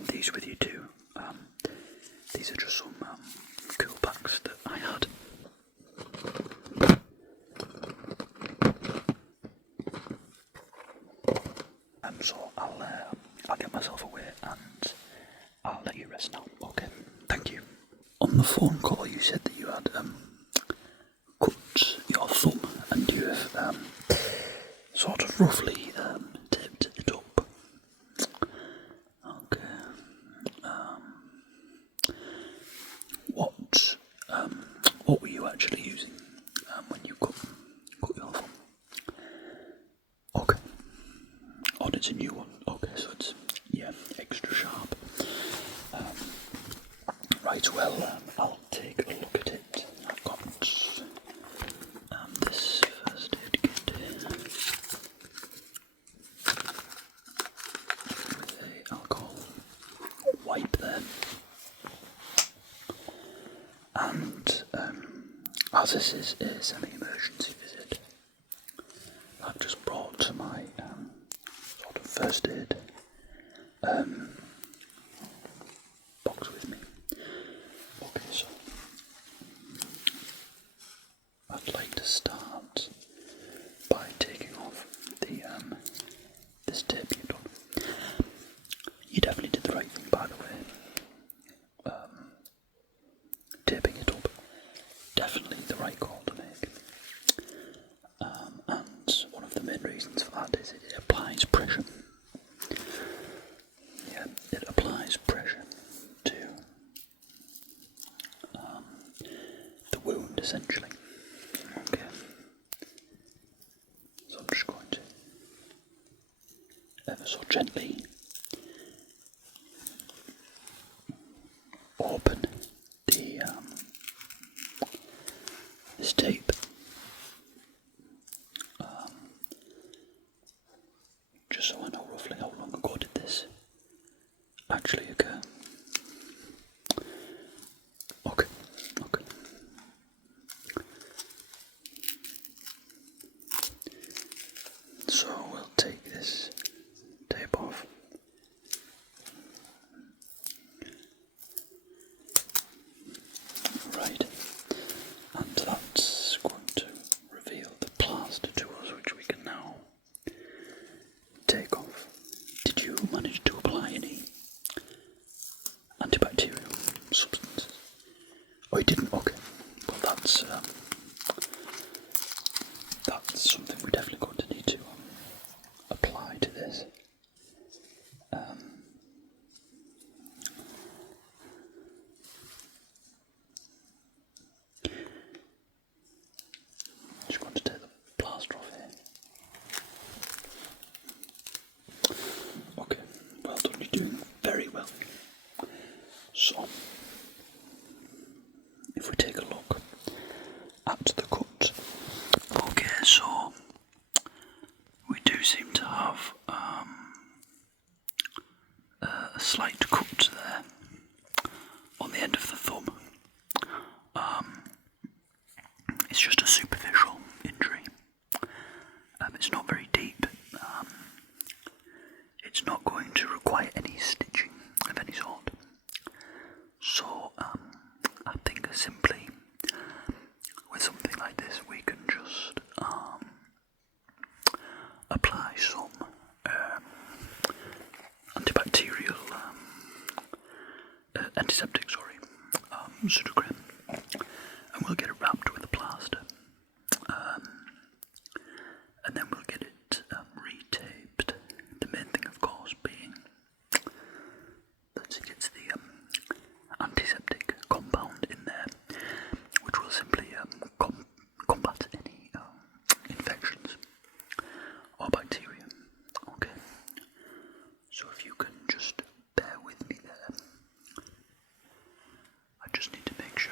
send these with you too. These are just some cool packs that I had. So I'll get myself away and I'll let you rest now. Okay, thank you. On the phone call, you said that you had cut your thumb and you have sort of roughly taped it up. Okay. What were you actually using when you cut your thumb? Okay. Oh, it's a new one. Okay, so it's extra sharp. Right. Well, I'll take a look at it. I've got this first aid kit with a alcohol wipe there. And as this is a semi-emergency visit, I've just brought my sort of first aid box with me. Okay, so I'd like to start by taking off the this tape you've done. You definitely did the right thing, by the way. Taping it up, definitely the right call to make. And one of the main reasons for that is it applies pressure. Yeah, it applies pressure to the wound, essentially. Okay. So I'm just going to ever so gently open the this tape, just so I know roughly how long ago did this actually occur. Okay. So we'll take this tape off. Right, and that's going to reveal the plaster to us, which we can now take off. Did you manage to apply any antibacterial substances? Oh, you didn't? Okay. Well, that's something we're definitely going to need to apply to this. Just going to take the plaster off here. Okay, well done, you're doing very well. So, if we take a look at the cut, okay, so we do seem to have a slight cut there on the end of the thumb. It's just a superficial injury. It's not very deep. It's not going to require any stitching of any sort. So I think simply with something like this we can just apply some antibacterial antiseptic, Sudocrem, and we'll get it wrapped with a plaster, and then we'll get it retaped. The main thing, of course, being that it gets the antiseptic compound in there, which will simply combat any infections or bacteria. Okay, so if you can just bear with me there, I just need to make sure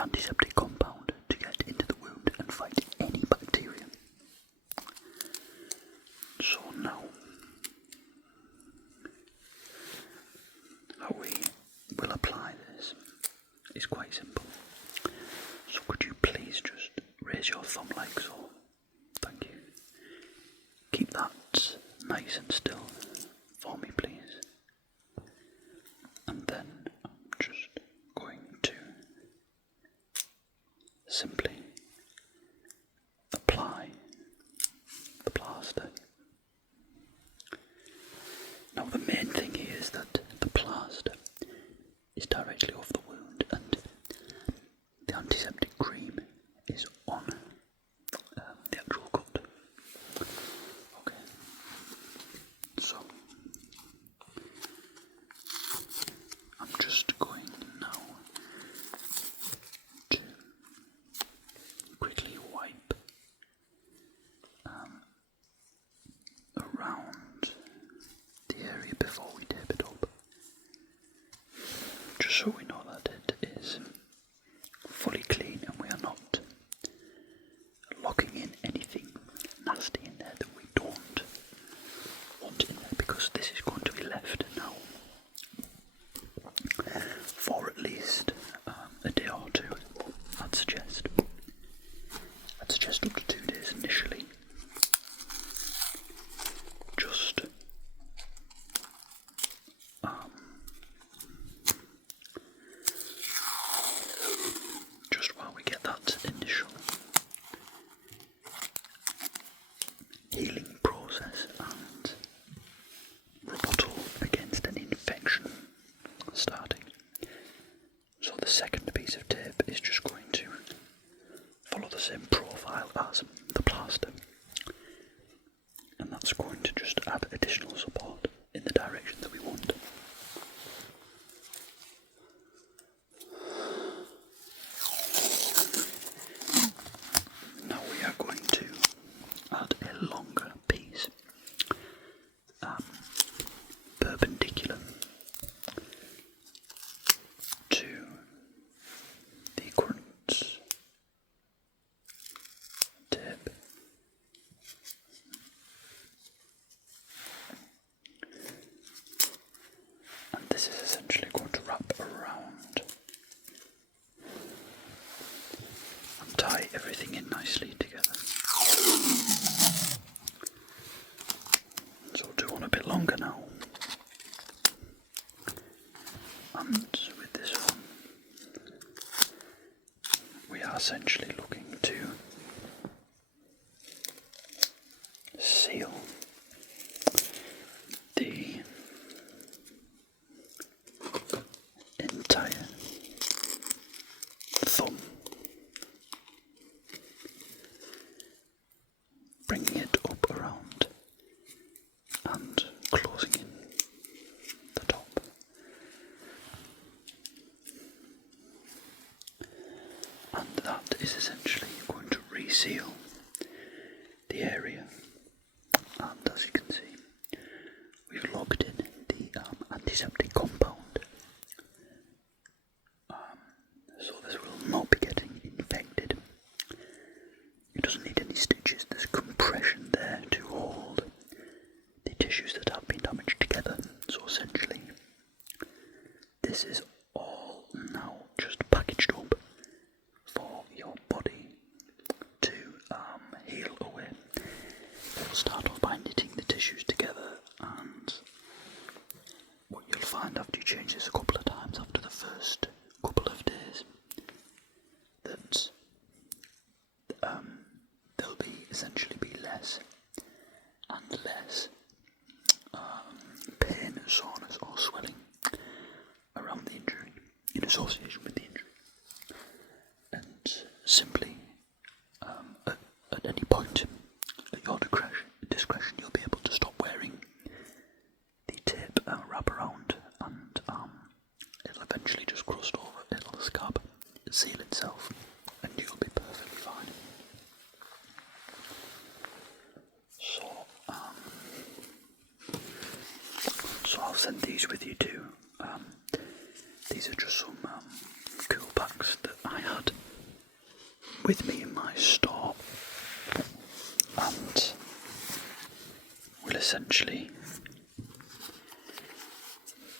the antiseptic compound to get into the wound and fight any bacteria. So now, how we will apply this is quite simple. So could you please just raise your thumb like so? Thank you. Keep that nice and still for me, please. And then I'm just going to simply apply the plaster. Now the main thing here is that the plaster is directly over the wound and the antiseptic cream is on the actual cut. Okay, so I'm just going now to quickly wipe around the area before we tape it up, just so we know that it is fully clean and we are not locking in anything nasty in there that we don't want in there, because this is going to be left now for at least a day or two. I'd suggest up to 2 days initially, just while we get that initial healing process and rebuttal against any infection starting. So the second piece of tape is just going to follow the same profile as the plaster, and that's going to just add additional support in the direction that we want. Now we are going to add a longer piece, perpendicular to the current tape. And this is essentially going to wrap around and tie everything in nicely together. So we'll do one a bit longer now. And with this one, we are essentially looking to seal the entire thumb, bringing it up around and closing in the top. And that is essentially going to reseal the area. And as you can see, we've locked in the antiseptic compound. So this will not be getting infected. It doesn't need any stitches. There's compression there to hold the tissues that have been damaged together. So essentially, this is all now just packaged up for your body to heal away. We'll start off by knitting the tissues together, and what you'll find after you change this a couple of times after the first couple of days, that there'll essentially be less and less pain, soreness or swelling around the injury in association with the injury. And simply at any point at your discretion you'll be able to stop wearing the tape wrap around, and it'll eventually just crust over, it'll scab, seal itself, and you'll be perfectly fine. So I'll send these with you too. These are just some cool packs that I had with me in my store, and we'll essentially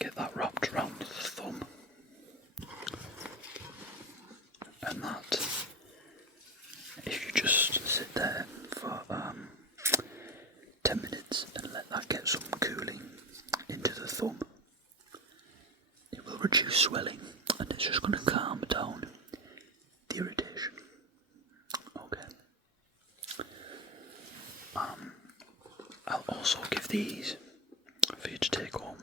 get that wrapped around the thumb, and that, if you just sit there for 10 minutes and let that get some cooling into the thumb, it will reduce swelling and it's just going to calm down the irritation. Okay. I'll also give these for you to take home.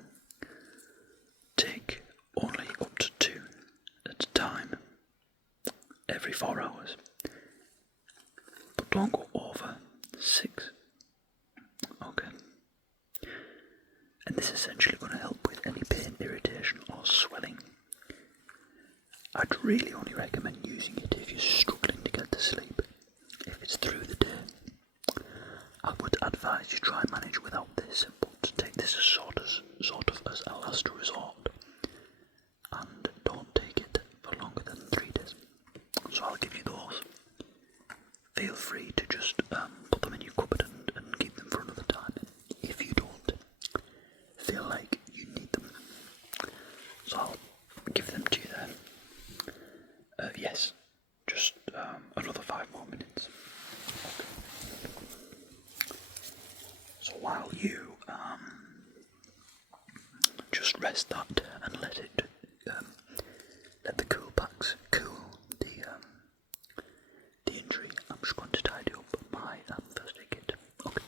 Take only up to 2 at a time every 4 hours, but don't go over 6. Okay. And this is essentially going to help with any pain, irritation or swelling. I'd really only recommend using it if you're struggling to get to sleep. If it's through the day, I would advise you try and manage without this, but take this as sort of as a last resort, and don't take it for longer than 3 days. So I'll give you those. Feel free to just put them in your cupboard and keep them for another time if you don't feel like you need them. So I'll give them to you then. Yes, just another 5 more minutes. Okay. So while you just rest that and let it let the cool packs cool the injury, I'm just going to tidy up my first aid kit. Okay.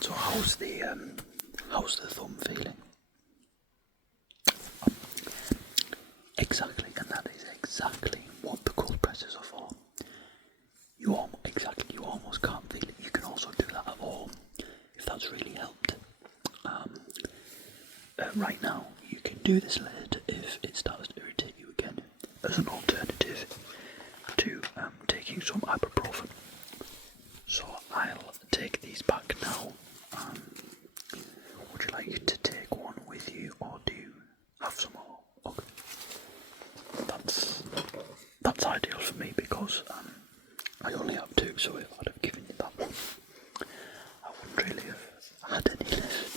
So how's the thumb feeling? Exactly, and that is exactly what the cold presses are for. You almost can't feel it. You can also do that at home if that's really helped. Right now, you can do this later if it starts to irritate you again, as an alternative to taking some ibuprofen. So I'll take these back now. Would you like to take one with you, or do you have some more? Okay. That's ideal for me because I only have 2, so if I'd have given you that one, I wouldn't really have had any left.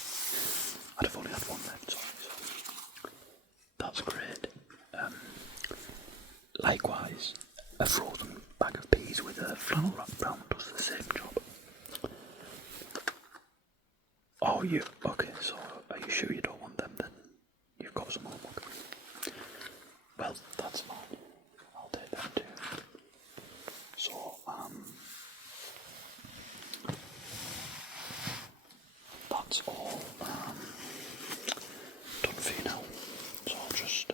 I'd have only had 1 left, sorry. So that's great. Likewise, a frozen bag of peas with a flannel wrap round does the same job. Oh, okay, so are you sure you don't want them then? You've got some more. Okay. Well, that's fine. I'll take them too. So, that's all done for you now. So I'll just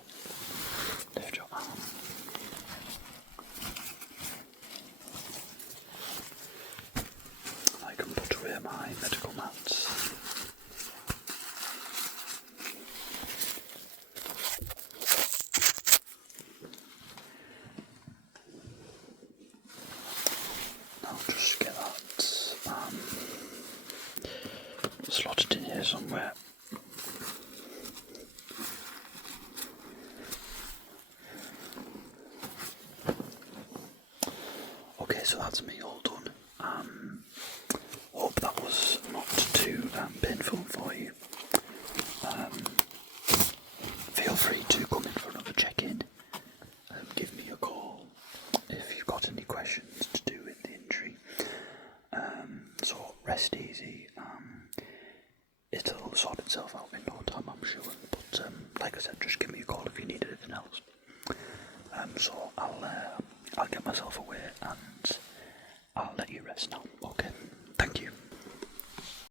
so that's me all done. Hope that was not too painful for you. Feel free to come in for another check-in. Give me a call if you've got any questions to do with the injury. So rest easy. It'll sort itself out in no time, I'm sure. But like I said, just give me a call if you need anything else. So I'll get myself away and I'll let you rest now. Okay.